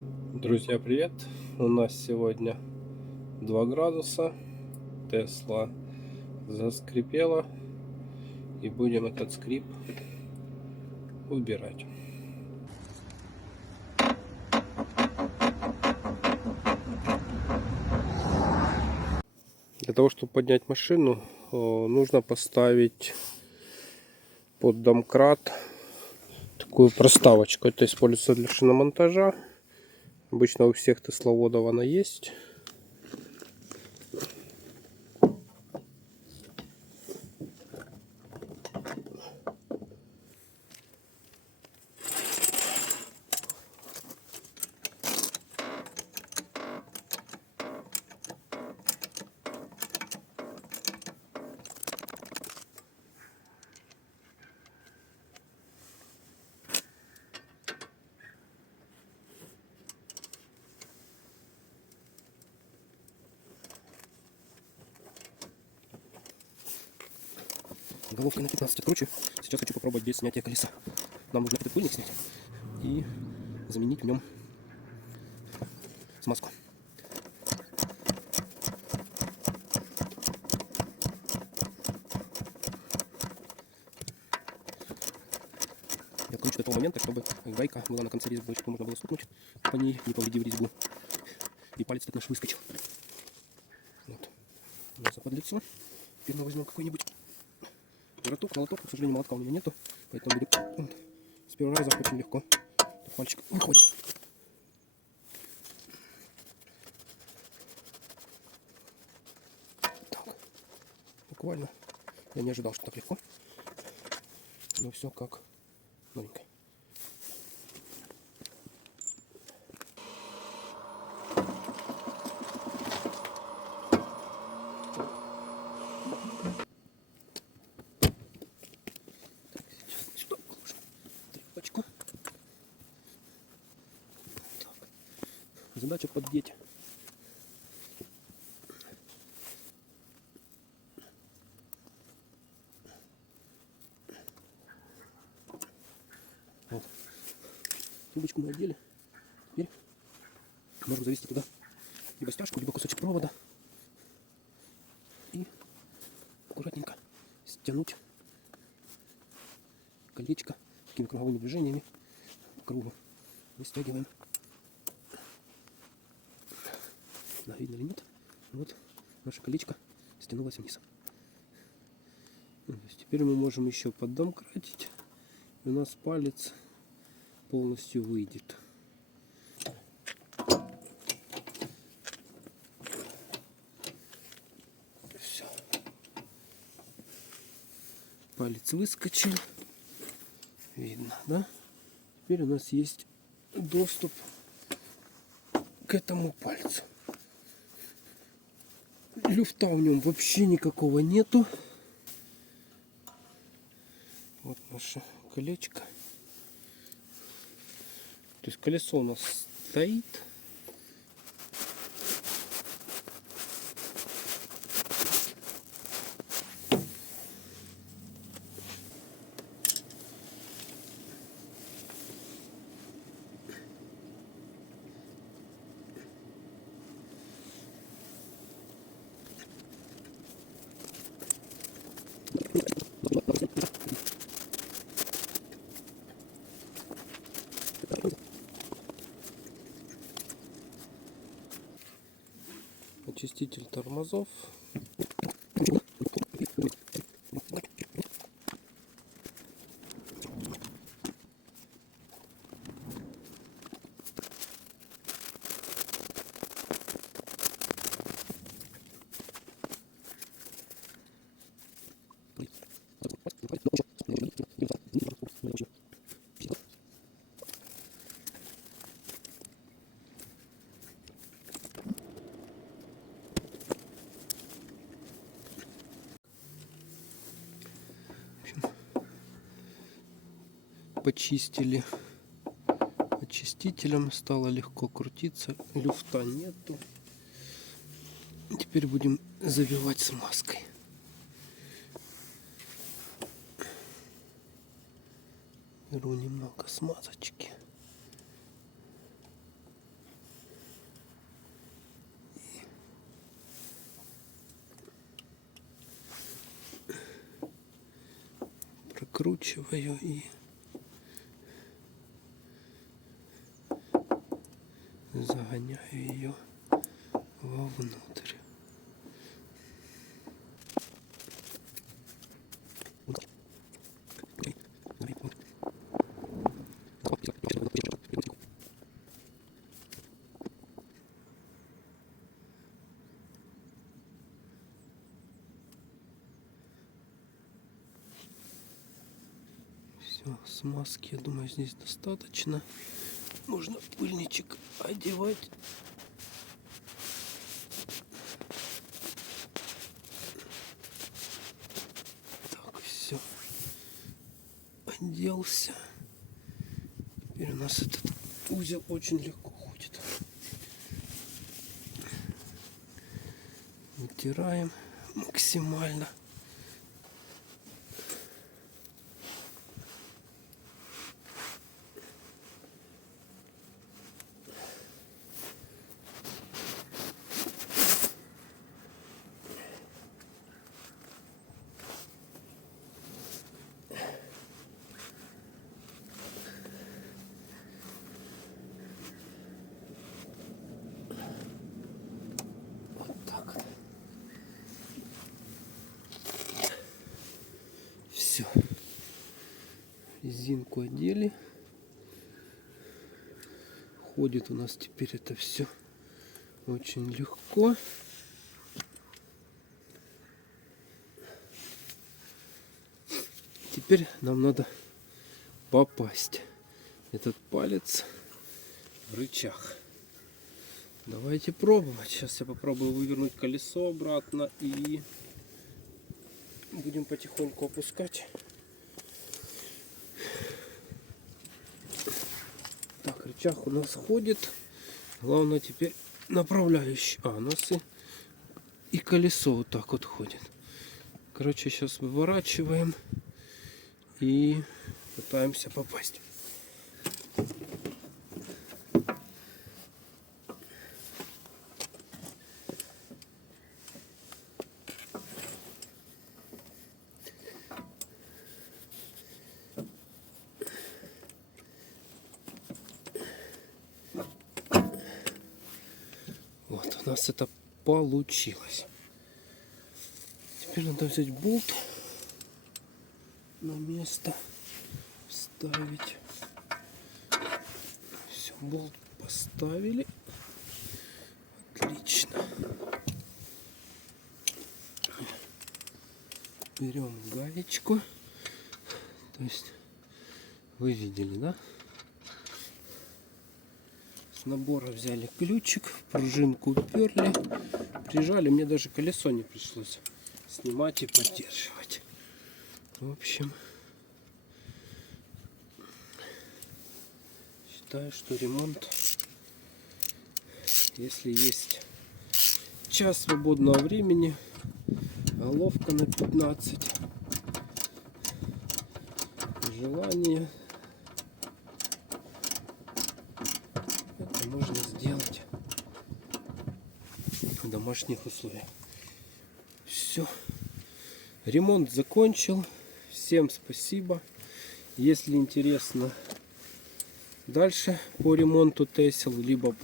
Друзья, привет! У нас сегодня 2 градуса. Тесла заскрипела. И будем этот скрип убирать. Для того, чтобы поднять машину, нужно поставить под домкрат такую проставочку. Это используется для шиномонтажа. Обычно у всех тесловодов она есть. Головкой на 15 откручу. Сейчас хочу попробовать без снятия колеса. Нам нужно этот пыльник снять и заменить в нем смазку. Я откручу до того момента, чтобы гайка была на конце резьбы, чтобы можно было стукнуть по ней, не повредив резьбу. И палец так наш выскочил. Вот. У нас под лицо. Теперь мы возьмем какой-нибудь вороток, молоток. К сожалению, молотка у меня нету, поэтому будет с первого раза очень легко. Так, пальчик выходит. Так, буквально. Я не ожидал, что так легко. Но все как новенькое. Сюда положим тряпочку. Так. Задача поддеть. Вот. Трубочку мы одели. Теперь можем завести туда либо стяжку, либо кусочек провода. И аккуратненько стянуть колечко такими круговыми движениями по кругу. Выстягиваем. Да, видно или нет? Вот наше колечко стянулось вниз. Теперь мы можем еще поддомкратить. И у нас палец полностью выйдет. Все. Палец выскочил. Видно, да? Теперь у нас есть доступ к этому пальцу. Люфта в нем вообще никакого нету. Вот наше колечко. То есть колесо у нас стоит. Очиститель тормозов. Почистили очистителем, стало легко крутиться, люфта нету. Теперь будем забивать смазкой. Беру немного смазочки. закручиваю и загоняю ее вовнутрь. Все, смазки, я думаю, здесь достаточно. Можно пыльничек одевать. Так, все. Оделся. Теперь у нас этот узел очень легко ходит. Вытираем максимально. Все. Резинку одели. Ходит у нас теперь это все очень легко. Теперь нам надо попасть этот палец в рычаг. Давайте пробовать. Сейчас я попробую вывернуть колесо обратно и будем потихоньку опускать. Так, рычаг у нас ходит. Главное теперь направляющий. У нас и колесо вот так вот ходит. Короче, сейчас выворачиваем и пытаемся попасть. Вот, у нас это получилось. Теперь надо взять болт на место, вставить. Все, болт поставили. Отлично. Берем гаечку. То есть вы видели, да? С набора взяли ключик, в пружинку уперли, прижали. Мне даже колесо не пришлось снимать и поддерживать. В общем, считаю, что ремонт, если есть час свободного времени, головка на 15, желание, это можно сделать в домашних условиях. Все, ремонт закончил. Всем спасибо. Если интересно дальше по ремонту Тесел, либо